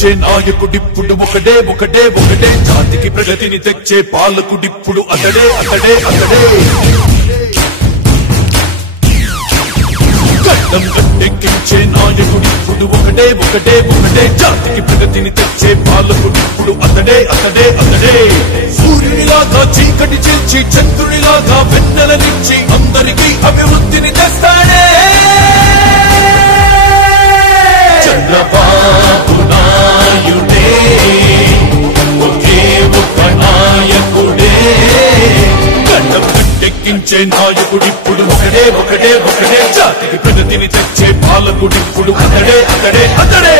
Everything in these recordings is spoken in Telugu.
తెచ్చే నాయకుడిప్పుడు ఒకడే ఒకడే ఒకడే జాతికి ప్రగతిని తెచ్చే పాలకుడిప్పుడు అతడే అతడే అతడే గడ్డం గట్టెక్కించే నాయకుడిప్పుడు ఒకడే ఒకడే ఒకడే జాతికి ప్రగతిని తెచ్చే పాలకుడిప్పుడు అతడే అతడే అతడే సూర్యునిలాగా చీకటి చేర్చి చంద్రునిలాగా వెన్నెలనిచ్చి అందరికీ అభివృద్ధిని తెస్తాడే చంద్రబాబు నాయుడే ఒకే ఒక నాయకుడే గడ్డం గట్టెక్కించే నాయకుడిప్పుడు ఒకడే ఒకడే ఒకడే జాతికి ప్రగతిని తెచ్చే పాలకుడిప్పుడు అతడే అతడే అతడే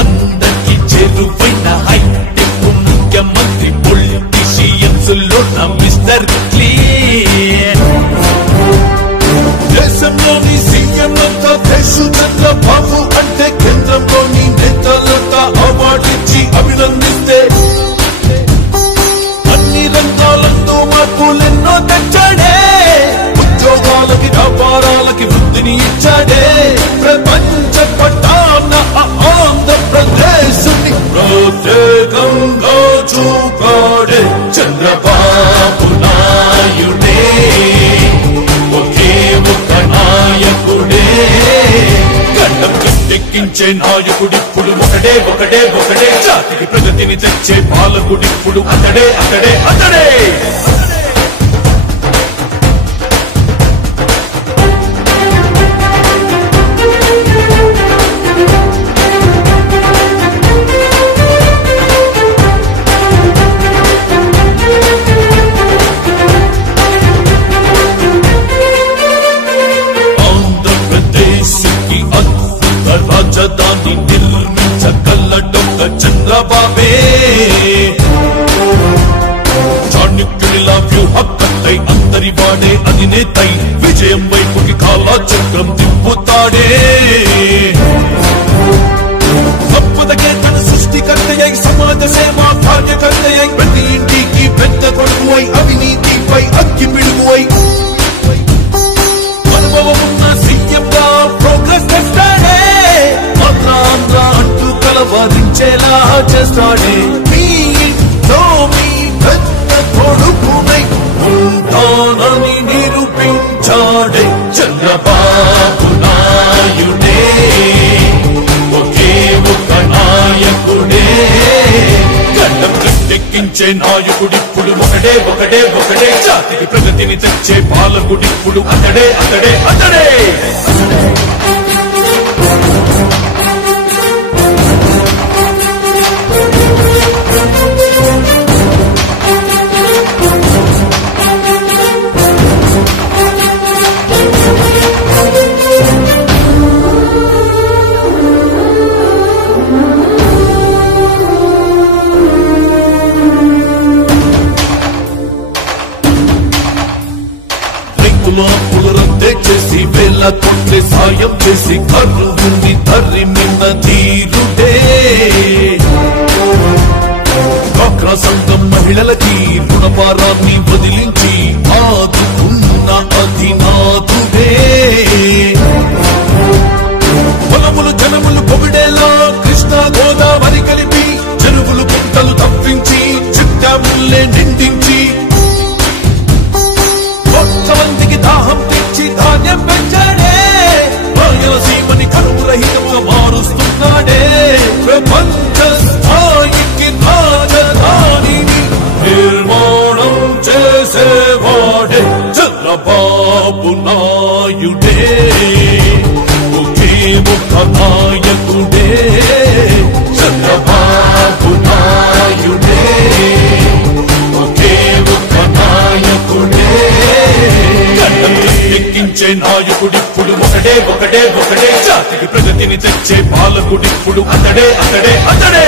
అందరికి చెరువైన హైటెక్ ముఖ్యమంత్రి పొలిటీషియన్స్ లో నా మిస్టర్ క్లీన్ దేశంలోని సీఎం అంతా దేశు చంద్రబాబు అంటే కేంద్రంలోని నేతలంతా అవార్డిచ్చి అభినందిస్తే అన్ని రంగాలంలో మార్పులెన్నో తెచ్చాడే ఉద్యోగాలకి వ్యాపారాలకి వృద్ధిని ఇచ్చాడే ప్రపంచ పట్టాన ఆంధ్రప్రదేశ్ ప్రత్యేకంగా చూపాడే చంద్రబాబు నాయుడే ఒకే ఒక నాయకుడే గడ్డం గట్టెక్కించే నాయకుడిప్పుడు ఒకడే ఒకడే ఒకడే జాతికి ప్రగతిని తెచ్చే పాలకుడిప్పుడు అతడే అతడే అతడే రాజధాని నిర్మించగలడొక్క చంద్రబాబే చాణక్యుడిలా వ్యూహకర్తై అందరి వాడే అధినేతై విజయం వైపుకి కాలచక్రం తిప్పుతాడే సంపదకే తన సృష్టికర్తయ్యై సమాజ సేవా కార్యకర్తయ్యై ప్రతి ఇంటికి పెద్ద కొడుకువై అవినీతిపై అగ్గి పిడుగువై అనుభవమున్న సీఎంగా ప్రోగ్రెస్ తెస్తాడే ఆంధ్ర అంటూ కలవరించేలా చేస్తాడే మీ ఇంట్లో మీ పెద్ద కొడుకునై ఉంటానని నిరూపించాడే చంద్రబాబు నాయుడే ఒకే ఒక నాయకుడే గడ్డం గట్టెక్కించే నాయకుడిప్పుడు ఒకడే ఒకడే ఒకడే జాతికి ప్రగతిని తెచ్చే పాలకుడిప్పుడు అతడే అతడే అతడే పులరద్దే చేసి వేల కోట్ల సాయం చేసి కరువుని తరిమిన తీరుడే డ్వాక్రా సంఘం మహిళలకి రుణభారాన్ని వదిలించి ఆదుకున్న అధినాథుడే పొలములు జనములు పొగిడేలా కృష్ణా గోదావరి కలిపి చెరువులు గుంటలు తప్పించి చిట్టాముల్లే నిండించి మందికి దాహం తెచ్చి ధాన్యం పెంచాడే రాయలసీమని కరువు రహితంగా మారుస్తున్నాడే ప్రపంచ స్థాయికి రాజధానిని నిర్మాణం చేసేవాడే చంద్రబాబు నాయుడే ఒకే ఒక నాయకుడే చంద్రబాబు నాయుడే ఒకే ఒక నాయకుడే ఎక్కించే నాయకుడిప్పుడు ఒకడే ఒకడే ఒకడే జాతికి ప్రగతిని తెచ్చే పాలకుడిప్పుడు అతడే అతడే అతడే